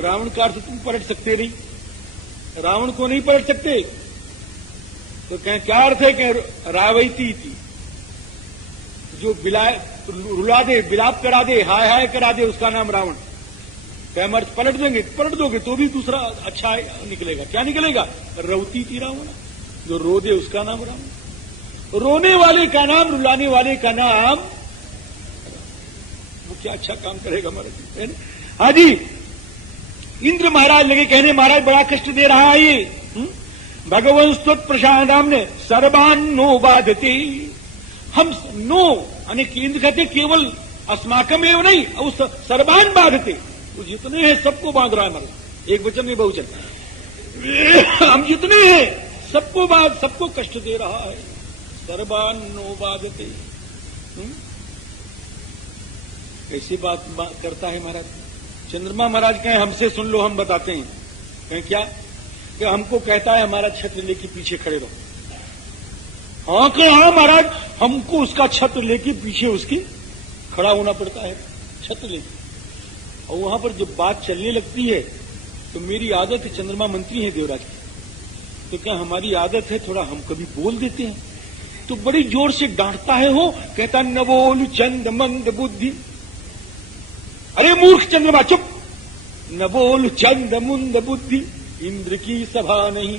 रावण का अर्थ तुम पलट सकते नहीं, रावण को नहीं पलट सकते। तो कहें क्या अर्थ है कि रावैती थी, जो रुला दे, विलाप करा दे, हाय हाय करा दे, उसका नाम रावण। हम अर्थ पलट देंगे, पलट दोगे तो भी दूसरा अच्छा निकलेगा। क्या निकलेगा? रवती थी रावण, जो रो दे उसका नाम रावण। रोने वाले का नाम, रुलाने वाले का नाम, वो क्या अच्छा काम करेगा महाराज। हाँ जी, इंद्र महाराज लगे कहने, महाराज बड़ा कष्ट दे रहा है ये। भगवान स्तुत प्रसादाम ने सर्वान नो बाधते, हम नो यानी इंद्र कहते केवल अस्माकम एवं नहीं, उस सर्वान बाधते, वो जितने हैं सबको बांध रहा है महाराज। एक वचन में बहुवचन, हम जितने हैं सबको कष्ट दे रहा है। सर्वान नो बाधते, कैसी बात करता है महाराज। चंद्रमा महाराज कहें हमसे सुन लो, हम बताते हैं। कहें क्या? कि हमको कहता है हमारा छत्र लेके पीछे खड़े रहो। हाँ कि हाँ महाराज, हमको उसका छत्र लेके पीछे उसके खड़ा होना पड़ता है, छत्र लेके। और वहां पर जब बात चलने लगती है तो मेरी आदत है, चंद्रमा मंत्री है देवराज की, तो क्या हमारी आदत है थोड़ा हम कभी बोल देते हैं, तो बड़ी जोर से डांटता है। हो कहता न बोल चंद मंद बुद्धि, अरे मूर्ख चंद्रमा चुप, न बोल चंद मुंद बुद्धि, इंद्र की सभा नहीं।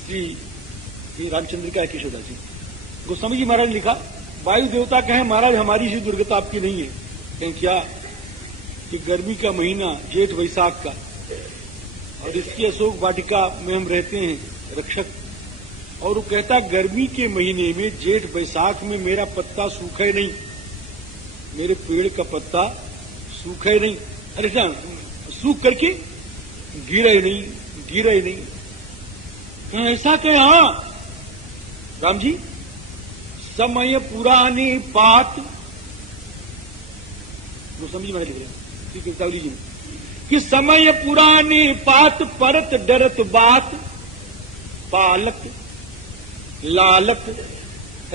श्री रामचंद्र का किशोदा जी गोस्वामी जी महाराज ने लिखा, वायु देवता कहें महाराज हमारी सी दुर्गता आपकी नहीं है। कहें क्या? कि गर्मी का महीना जेठ वैशाख का, और इसकी अशोक वाटिका में हम रहते हैं रक्षक, और वो कहता गर्मी के महीने में जेठ वैशाख में मेरा पत्ता सूखे नहीं, मेरे पेड़ का पत्ता सूखे नहीं, अरे क्या सूख करके गिरे नहीं, गिरे नहीं। ऐसा कहे हाँ राम जी, समय पुरानी पात, वो समझी मैंने लिख रहा कवितावली जी ने, कि समय पुरानी पात परत डरत बात, पालक लालक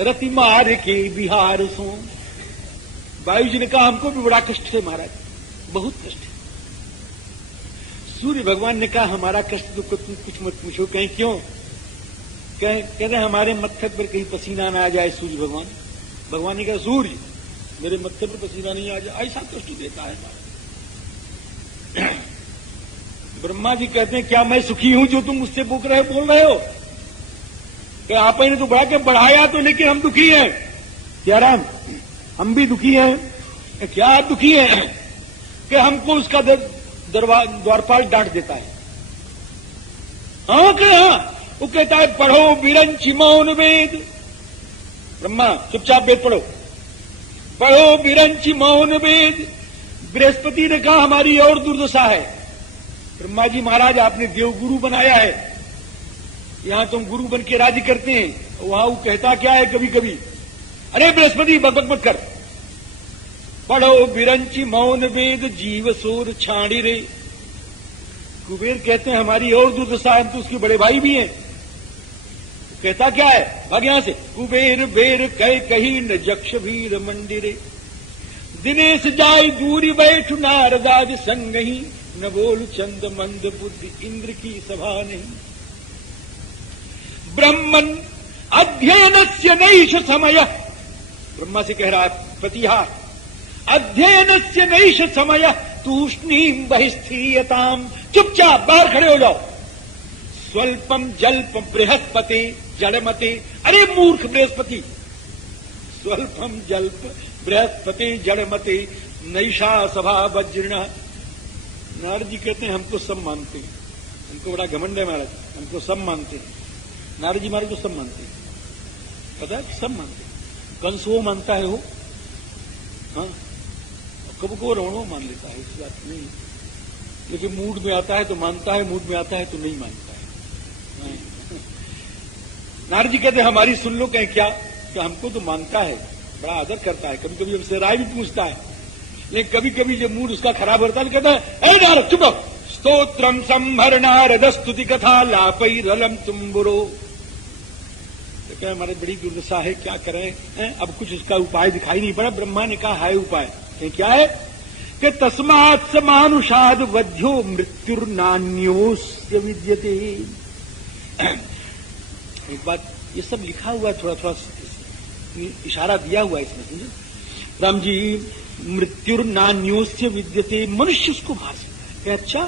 रति मार के बिहार सो। वायु जी ने कहा हमको भी बड़ा कष्ट है महाराज, बहुत कष्ट है। सूर्य भगवान ने कहा हमारा कष्ट तो तुम कुछ मत पूछो। कहीं क्यों? कह रहे हमारे मत्थे पर कहीं पसीना ना आ जाए। सूर्य भगवान, भगवान ने कहा सूर्य मेरे मत्थे पर पसीना नहीं आ जाए, ऐसा कष्ट देता है। ब्रह्मा जी कहते हैं क्या मैं सुखी हूं जो तुम मुझसे बोल रहे हो? कि आप ही ने तो बढ़ा के बढ़ाया तो, लेकिन हम दुखी हैं। क्या राम, हम भी दुखी हैं। क्या आप दुखी हैं? कि हमको उसका द्वारपाल डांट देता है। हाँ क्या? वो कहता है पढ़ो बिरंची मौन वेद। ब्रह्मा चुपचाप वेद पढ़ो, पढ़ो बिरंची मौन वेद। बृहस्पति ने कहा हमारी और दुर्दशा है। ब्रह्मा जी महाराज आपने देवगुरु बनाया है, यहां तुम गुरु बन के राज्य करते हैं। वहां वो कहता क्या है कभी कभी, अरे बृहस्पति बकबक मत कर, पढ़ो बिरंची मौन वेद जीव सोर छाड़ी रे। कुबेर कहते हैं हमारी और दुर्दशा है, तो उसके बड़े भाई भी हैं। कहता क्या है, भाग यहां से। कुबेर बेर कह कही न जक्ष भीर मंदिरे, दिनेश जाय दूरी बैठ नारदाज संग ही, न बोल चंद मंद बुद्धि इंद्र की सभा नहीं। ब्रह्मन अध्ययन से नैष समय, ब्रह्मा से कह रहा है प्रतिहार, अध्ययन से नैष समय तूष्णीम बहिस्थीयताम। चुपचाप बाहर खड़े हो जाओ। स्वल्पम जल्प बृहस्पति जड़मति, अरे मूर्ख बृहस्पति, स्वल्पम जल्प बृहस्पति जड़मति नैषा सभा वज्रना। नारद जी कहते हैं हमको सब मानते हैं, हमको बड़ा घमंड है महाराज, हमको सब मानते हैं। नारद जी महाराज को सब मानते हैं, पता है सब मानते हैं। कंस वो मानता है वो, हाँ, कब को रावण मान लेता है, इस बात नहीं। लेकिन मूड में आता है तो मानता है, मूड में आता है तो नहीं मानता है। नारद जी कहते हैं हमारी सुन लो। कहें क्या? कि हमको तो मानता है, बड़ा आदर करता है, कभी कभी हमसे राय भी पूछता है, लेकिन कभी कभी जब मूड उसका खराब होता है तो कहता है ए नारद चुप, स्तोत्रम संभर नारद स्तुति कथा लापई रलम तुम्बुरो। तो क्या हमारे बड़ी दुर्दशा है, क्या करें? अब कुछ उसका उपाय दिखाई नहीं पड़ा। ब्रह्मा ने कहा है उपाय। क्या है? कि तस्मात् स मानुषाद वध्यो मृत्युर्नान्योस्य विद्यते। एक बात, ये सब लिखा हुआ है, थोड़ा थोड़ा इशारा दिया हुआ है इसमें, समझे राम जी। मृत्युर्नान्योस्य विद्यते, मनुष्य उसको मार सकता है। अच्छा,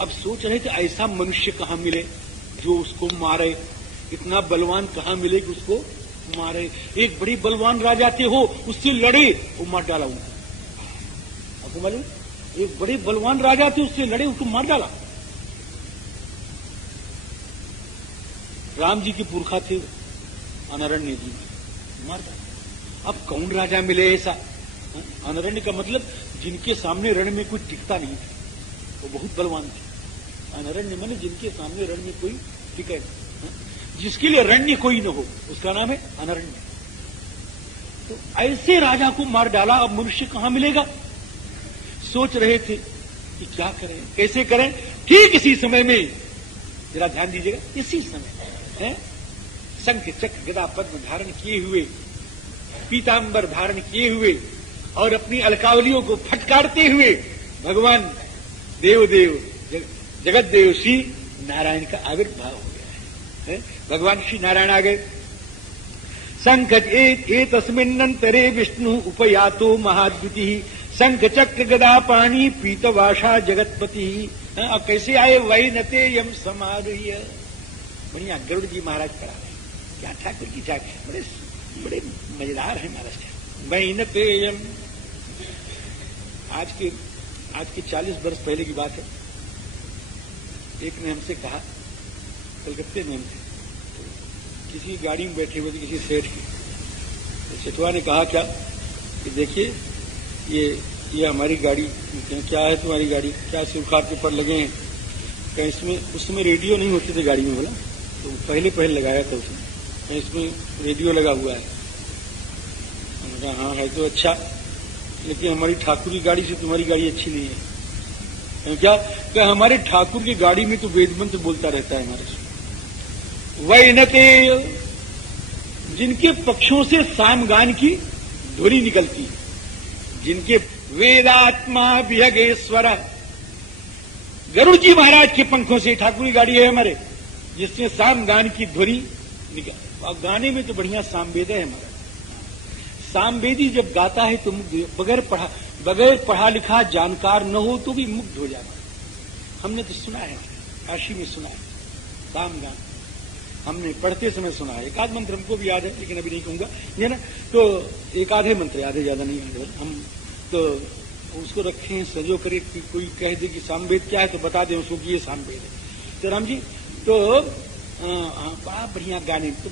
अब सोच रहे थे ऐसा मनुष्य कहां मिले जो उसको मारे, इतना बलवान कहां मिले कि उसको मारे। एक बड़े बलवान राजा थे, हो उससे लड़े, वो मार डाला उनको। आपको मालूम, एक बड़े बलवान राजा थे, उससे लड़े, उसको मार डाला। राम जी के पुरखा थे अनरण्य जी, मार डाला। अब कौन राजा मिले ऐसा? अनरण्य का मतलब जिनके सामने रण में कोई टिकता नहीं था, वो बहुत बलवान थे। अनरण्य माने जिनके सामने रण में कोई टिके, जिसके लिए रण्य कोई न हो, उसका नाम है अनरण्य। तो ऐसे राजा को मार डाला, अब मनुष्य कहां मिलेगा? सोच रहे थे कि क्या करें, कैसे करें। ठीक इसी समय में, जरा ध्यान दीजिएगा, इसी समय है शंख चक्र गदा पद्म धारण किए हुए, पीतांबर धारण किए हुए और अपनी अलकावलियों को फटकारते हुए भगवान देवदेव जगत देव श्री नारायण का आविर्भाव हो गया है। भगवान श्री नारायण आ गए। शंख एतस्मिन्नंतरे विष्णु उपयातो महाद्युति, शंख चक्र गदा पाणी पीतवाषा जगतपति। अब कैसे आए? वैनते यम समारुह्य। बढ़िया गरुड़ जी महाराज खड़ा है, क्या ठाकुर की ठाक, बड़े बड़े मजेदार है महाराज। वैनते यम, आज के 40 वर्ष पहले की बात है। एक ने हमसे कहा, कलकत्ते में हमसे, किसी गाड़ी में बैठे हुए थे किसी सेठ की, तो सेठवा ने कहा क्या कि देखिए ये हमारी गाड़ी, क्या है तुम्हारी गाड़ी, क्या सिरखार के पर लगे हैं? कहीं इसमें, उस समय रेडियो नहीं होते थे गाड़ी में, बोला तो पहले लगाया था उसने, कहीं इसमें रेडियो लगा हुआ है। मैंने कहा हाँ है तो अच्छा, लेकिन हमारी ठाकुर की गाड़ी से तुम्हारी गाड़ी अच्छी नहीं है। क्या कि हमारे ठाकुर की गाड़ी में तो वेद मंत्र बोलता रहता है हमारे से। वैनते, जिनके पक्षों से सामगान की ध्वनि निकलती है, जिनके वेदात्मा विहगेश्वर, गरुड़ जी महाराज के पंखों से ठाकुर की गाड़ी है हमारे, जिसमें सामगान की ध्वनि निकल। और गाने में तो बढ़िया सामवेद है हमारा। सामवेदी जब गाता है तो बगैर पढ़ा लिखा जानकार न हो तो भी मुग्ध हो जाता है। हमने तो सुना है, काशी में सुना है सामगान, हमने पढ़ते समय सुना है। एक आध मंत्र हमको भी याद है, लेकिन अभी नहीं कहूंगा, ये ना, तो एक आधे मंत्र याद है, ज्यादा नहीं याद है। हम तो उसको रखें सजो करे कि कोई कह दे कि सामवेद क्या है तो बता दें उसको कि ये सामवेद है। तो राम जी तो बड़ा बढ़िया गाने, तो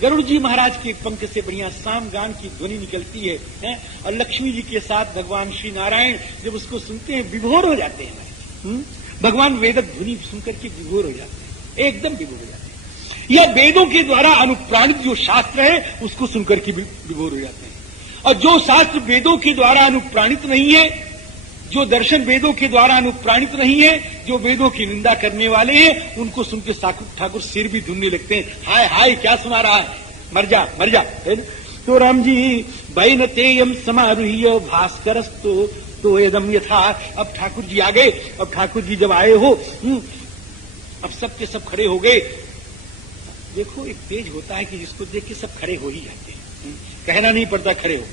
गरुड़ जी महाराज के पंख से बढ़िया सामगान की ध्वनि निकलती है, और लक्ष्मी जी के साथ भगवान श्री नारायण जब उसको सुनते हैं विभोर हो जाते हैं। भगवान वेदक ध्वनि सुनकर के विभोर हो जाते हैं, एकदम विभोर हो जाते हैं। या वेदों के द्वारा अनुप्राणित जो शास्त्र है उसको सुनकर के विभोर हो जाते हैं। और जो शास्त्र वेदों के द्वारा अनुप्राणित नहीं है, जो दर्शन वेदों के द्वारा अनुप्राणित नहीं है, जो वेदों की निंदा करने वाले हैं, उनको सुनकर ठाकुर सिर भी धुनने लगते हैं। हाय हाय क्या सुना रहा है, मर जा मर जा, है ना। तो राम जी वैनतेयम समारुह्य भास्करस्तो तो एदम यथा। अब ठाकुर जी आ गए। अब ठाकुर जी जब आए हो, अब सब के सब खड़े हो गए। देखो एक तेज होता है कि जिसको देख के सब खड़े हो ही जाते हैं, कहना नहीं पड़ता खड़े हो,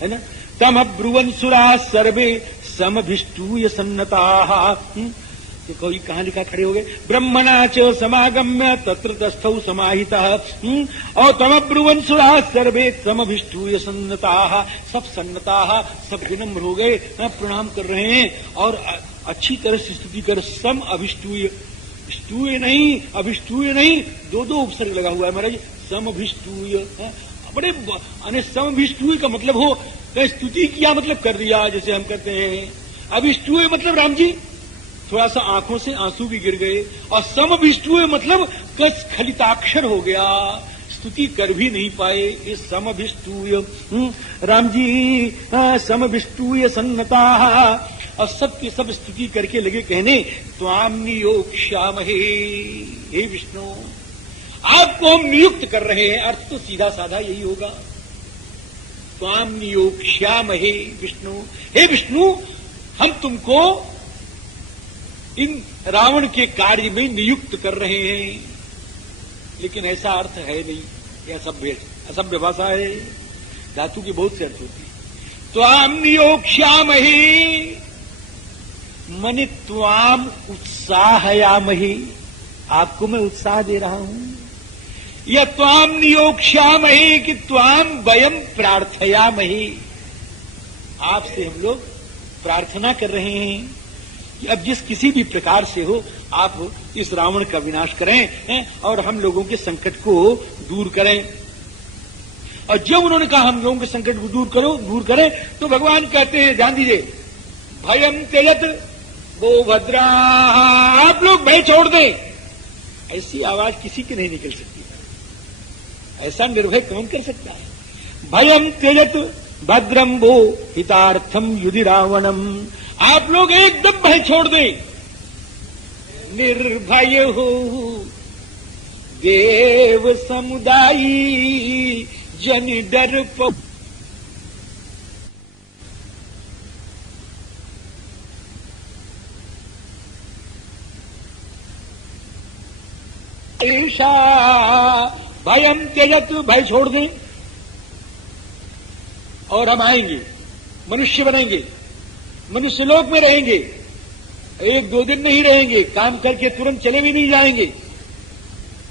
है ना। तम ब्रुवन सुरा सर्वे समभिष्टूय सन्नताः। देखो ये कहां लिखा, खड़े हो गए। ब्रह्मणा च समागम्य तत्र तस्थौ समाहितः। और तम ब्रुवन सुरा सर्वे समभिष्टूय सन्नताः। सब सन्नताः, सब विनम्र हो गए, प्रणाम कर रहे हैं और अच्छी तरह से स्तुति कर। सम अभिष्टूय, स्तूय नहीं अभिष्टूय नहीं, दो उपसर्ग लगा हुआ है महाराज। समभिष्टूय, बड़े समभिष्टूय का मतलब हो स्तुति किया मतलब कर दिया, जैसे हम करते हैं। अभिष्टूय मतलब राम जी थोड़ा सा आंखों से आंसू भी गिर गए, और समभिष्टूय मतलब कस खलिताक्षर हो गया, स्तुति कर भी नहीं पाए। ये समभिष्टूय राम जी समभिष्टूय सन्नता। और सबके सब स्तुति करके लगे कहने, त्वाम नियोक्ष्यामहे, हे विष्णु आपको हम नियुक्त कर रहे हैं। अर्थ तो सीधा साधा यही होगा, त्वाम नियोक्ष्यामहे विष्णु, हे विष्णु हम तुमको इन रावण के कार्य में नियुक्त कर रहे हैं, लेकिन ऐसा अर्थ है नहीं, यह असभ्य भाषा है। धातु की बहुत से अर्थ होती है। त्वाम नियोक्ष्यामहि, मनि त्वाम उत्साहयामहि, आपको मैं उत्साह दे रहा हूं। या त्वाम नियोक्ष्यामहि कि त्वाम वयम प्रार्थयामहि, आपसे हम लोग प्रार्थना कर रहे हैं कि अब जिस किसी भी प्रकार से हो आप इस रावण का विनाश करें और हम लोगों के संकट को दूर करें। और जब उन्होंने कहा हम लोगों के संकट को दूर करें, तो भगवान कहते हैं, ध्यान दीजिए, भयम त्यजत वो भद्रा, आप लोग भय छोड़ दें। ऐसी आवाज किसी की नहीं निकल सकती, ऐसा निर्भय कौन कर सकता है। भयम त्यजत भद्रम वो हितार्थम युधि रावणम, आप लोग एकदम भय छोड़ दें, निर्भय हो देव समुदायी जन डर प ऐसा भयम त्यजत, भय छोड़ दें और हम आएंगे, मनुष्य बनेंगे, मनुष्य लोक में रहेंगे, एक दो दिन नहीं रहेंगे, काम करके तुरंत चले भी नहीं जाएंगे।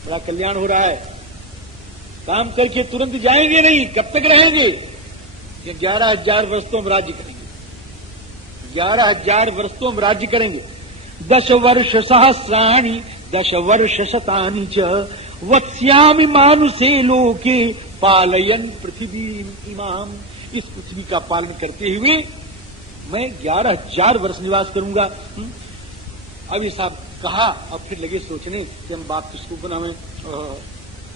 बड़ा कल्याण हो रहा है, काम करके तुरंत जाएंगे नहीं, कब तक रहेंगे? 11,000 वर्ष तो हम राज्य करेंगे, 11,000 वर्ष तो हम राज्य करेंगे। 10 वर्ष सहस्राणि 10 वर्ष शतानि च वत्स्यामि मानुषे लोके पालयन पृथ्वी इमाम, इस पृथ्वी का पालन करते हुए मैं 11,000 वर्ष निवास करूंगा। अब ये साहब कहा और फिर लगे सोचने कि हम बाप किसको बनावें,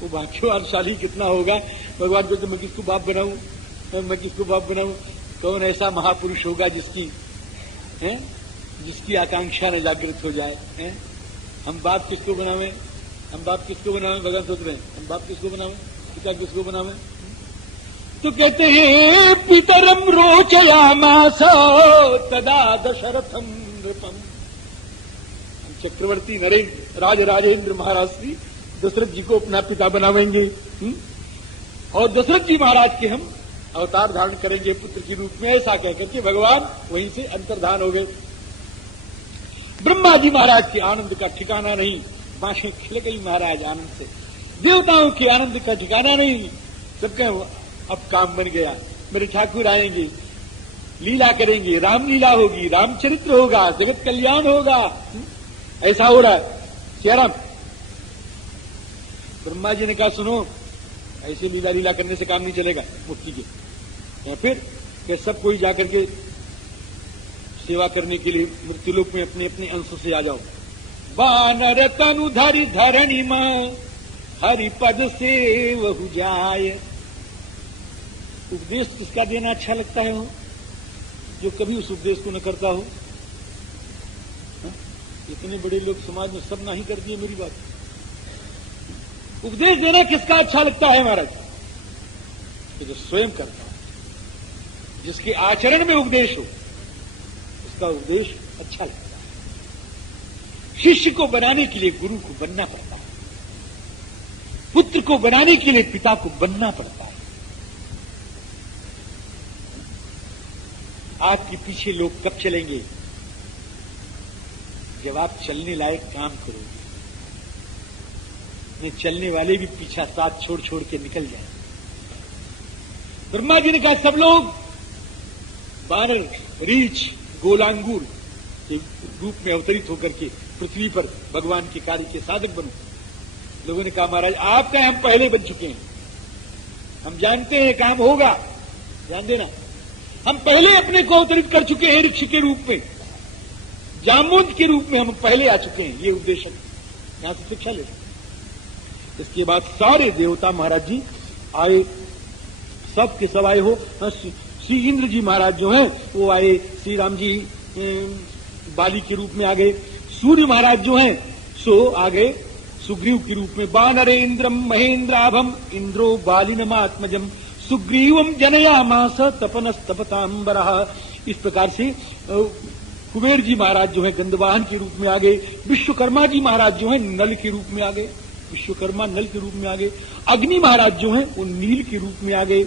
वो भाग्यवानशाली कितना होगा। भगवान कहते मैं किसको बाप बनाऊं, मैं किसको बाप बनाऊं। कौन ऐसा महापुरुष होगा जिसकी आकांक्षा न जागृत हो जाए। हम बाप किसको बनावें, हम बाप किसको बनावें, भगवान सोच रहे हैं हम बाप किसको बनावें, पिता किसको बनावें। तो कहते हैं पितरम रोचयामास तदा दशरथम नृपम, चक्रवर्ती नरेंद्र राजेंद्र महाराज श्री दशरथ जी को अपना पिता बनावेंगे और दशरथ जी महाराज के हम अवतार धारण करेंगे पुत्र के रूप में। ऐसा कहकर के भगवान वहीं से अंतर्धान हो गए। ब्रह्मा जी महाराज के आनंद का ठिकाना नहीं, बांखें खिल गई महाराज आनंद से। देवताओं के आनंद का ठिकाना नहीं, सबका अब काम बन गया, मेरे ठाकुर आएंगे, लीला करेंगे, रामलीला होगी, रामचरित्र होगा, जगत कल्याण होगा। ऐसा हो रहा है। जयराम ब्रह्मा जी ने कहा सुनो, ऐसे लीला करने से काम नहीं चलेगा मुक्ति के। या फिर सब कोई जाकर के सेवा करने के लिए मृत्युलोक में अपने अपने अंश से आ जाओ। बानर तनु धरि धरणी मां हरि पद से वहु जाय। उपदेश किसका देना अच्छा लगता है हो, जो कभी उस उपदेश को न करता हो। इतने बड़े लोग समाज में सब नहीं कर दिए मेरी बात। उपदेश देना किसका अच्छा लगता है महाराज? जो स्वयं करता है, जिसके आचरण में उपदेश हो, उसका उपदेश अच्छा लगता है। शिष्य को बनाने के लिए गुरु को बनना पड़ता है, पुत्र को बनाने के लिए पिता को बनना पड़ता है। आपके पीछे लोग कब चलेंगे? जब आप चलने लायक काम करोगे। नहीं चलने वाले भी पीछा साथ छोड़ छोड़ के निकल जाए। ब्रह्मा जी ने कहा सब लोग बानर, रीछ, गोलांगूर के रूप में अवतरित होकर के पृथ्वी पर भगवान के कार्य के साधक बनो। लोगों ने कहा महाराज आपका हम पहले बन चुके हैं, हम जानते हैं काम होगा, ध्यान देना। हम पहले अपने को अवतरित कर चुके हैं ऋक्ष के रूप में, जामुन के रूप में हम पहले आ चुके हैं। ये उद्देश्य यहां से शिक्षा ले। इसके बाद सारे देवता महाराज जी आए, सब के सब आए हो। श्री इंद्र जी महाराज जो हैं वो आए, श्री राम जी बाली के रूप में आ गए। सूर्य महाराज जो हैं सो आ गए सुग्रीव के रूप में। बानरे इंद्रम महेंद्राभम इंद्रो बालिनमात्मजम सुग्रीवम जनयामास तपनस्तपतांबरः। इस प्रकार से कुबेर जी महाराज जो है गंधवाहन के रूप में आ गए, विश्वकर्मा जी महाराज जो है नल के रूप में आ गए, विश्वकर्मा नल के रूप में आ गए, अग्नि महाराज जो है वो नील के रूप में आ गए,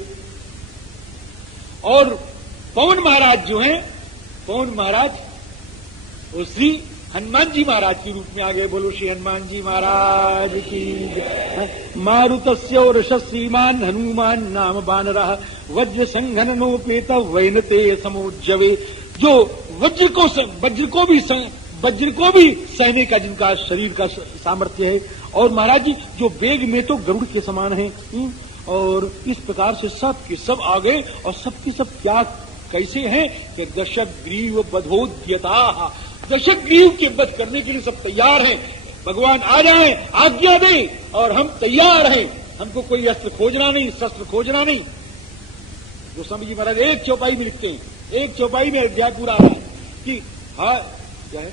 और पवन महाराज जो है, पवन महाराज वो श्री हनुमान जी महाराज के रूप में आ गए। बोलो श्री हनुमान जी महाराज की जय। मारुतस्य वृषः श्रीमान हनुमान नाम बानरः वज्र संघननोपेत वैनते समोज्जवे। जो वज्र को भी सहने का जिनका शरीर का सामर्थ्य है, और महाराज जी जो वेग में तो गरुड़ के समान है। और इस प्रकार से सब के सब आ गए, और सबके सब क्या कैसे हैं कि दशग्रीव बधोद्यता, दशग्रीव के वध करने के लिए सब तैयार हैं। भगवान आ जाएं, आज्ञा दें और हम तैयार हैं, हमको कोई अस्त्र खोजना नहीं, शस्त्र खोजना नहीं। गोस्वामी जी महाराज एक चौपाई में लिखते हैं, एक चौपाई में अध्याय पूरा आ रहा है कि हाँ क्या है,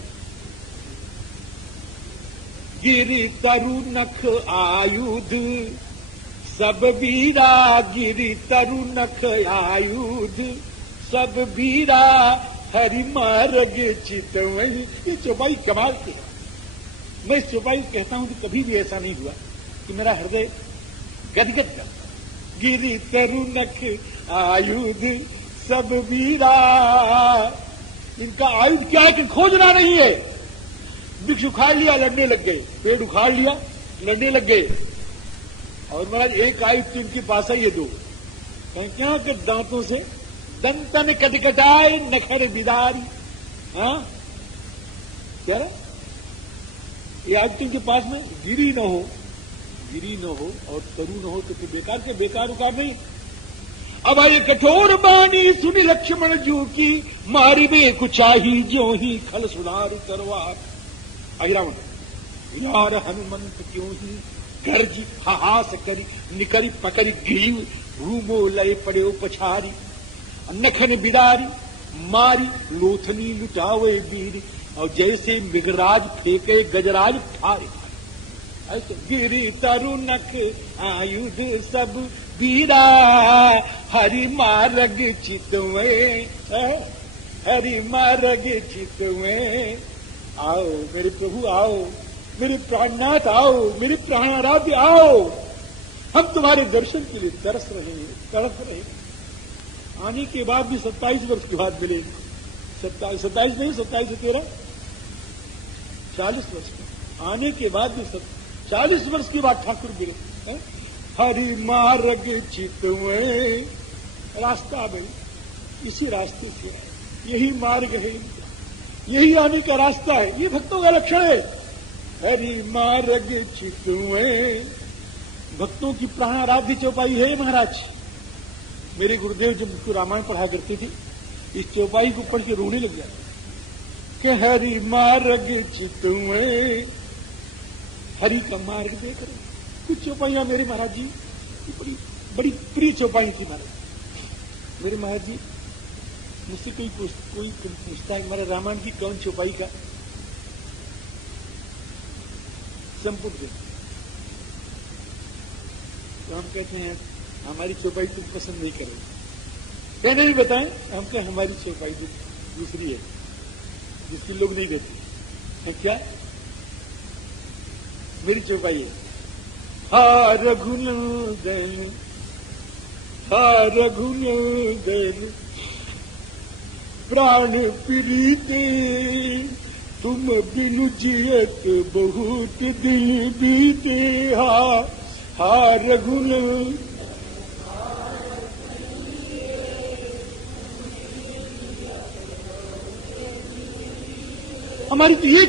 गिरि तरु नख आयुध सब वीरा, गिरि तरु नख आयुध सब वीरा हरि मार्ग चितवई। ये चौपाई कमाल की है। मैं इस चौपाई कहता हूं कि कभी भी ऐसा नहीं हुआ कि मेरा हृदय गदगद कर। गिरि तरु नख आयुध सब वीरा, इनका आयुध क्या है कि खोजना नहीं है। वृक्ष उखाड़ लिया लड़ने लग गए, पेड़ उखाड़ लिया लड़ने लग गए, और महाराज एक आयुध तो इनके पास है, ये दो कहीं क्या के दांतों से दंतन कटकटाए नखर बिदारी। हाँ क्या रहा? ये आयुध तो इनके पास में गिरी न हो और तरु न हो तो फिर बेकार के बेकार उकार नहीं। अब आये कठोर बानी सुनी लक्ष्मण जू की, मारी बे कुचाही ज्यों ही खल सुधार तरवार। रावण यार हनुमंत क्यों ही गर्जी हाहास करी, निकरी पकड़ी ग्रीव रूमो लय पड़े पछारी। नखन बिदारी मारी लोथनी लुटावे वीर, और जैसे मृगराज फेंके गजराज ठारे। ऐसे गिरी तरु नख आयुध सब वीरा, हरि मार्ग चितवे, हरि मार्ग चितवे। आओ मेरे प्रभु आओ, मेरे प्राणनाथ आओ, मेरे प्राणाराध्य आओ, हम तुम्हारे दर्शन के लिए तरस रहे हैं, तड़प रहे हैं। आने के बाद भी 27 वर्ष के बाद मिलेंगे, 27 नहीं 27 13 40 वर्ष के आने के बाद भी 40 वर्ष के बाद ठाकुर मिले। हरि मार्ग चितवे, रास्ता भाई इसी रास्ते से है, यही मार्ग है, यही आने का रास्ता है, ये भक्तों का लक्षण है। हरि मार्ग चितवे, भक्तों की प्राणाराध्य चौपाई है महाराज। मेरे गुरुदेव जब मुझको रामायण पढ़ाया करते थे, इस चौपाई को पढ़ के रोने लग जाते कि हरि मार्ग चितवे, हरि का मार्ग देख रहे। कुछ चौपाइयां मेरे महाराज जी बड़ी बड़ी प्रिय चौपाई थी महाराज। मेरे महाराज जी मुझसे कोई पूछता है हमारे रामायण की कौन चौपाई का संपुट दे, तो हम कहते हैं हमारी चौपाई तुम पसंद नहीं करोगे। कहने भी बताएं, हम क्या हमारी चौपाई दूसरी है जिसकी लोग नहीं कहते हैं। क्या मेरी चौपाई है, हा रघुनंदन, हा रघुनंदन प्राण प्रीते, तुम बिनु जियत बहुत दिन बीते। हा रघुनंदन, हमारी तो ये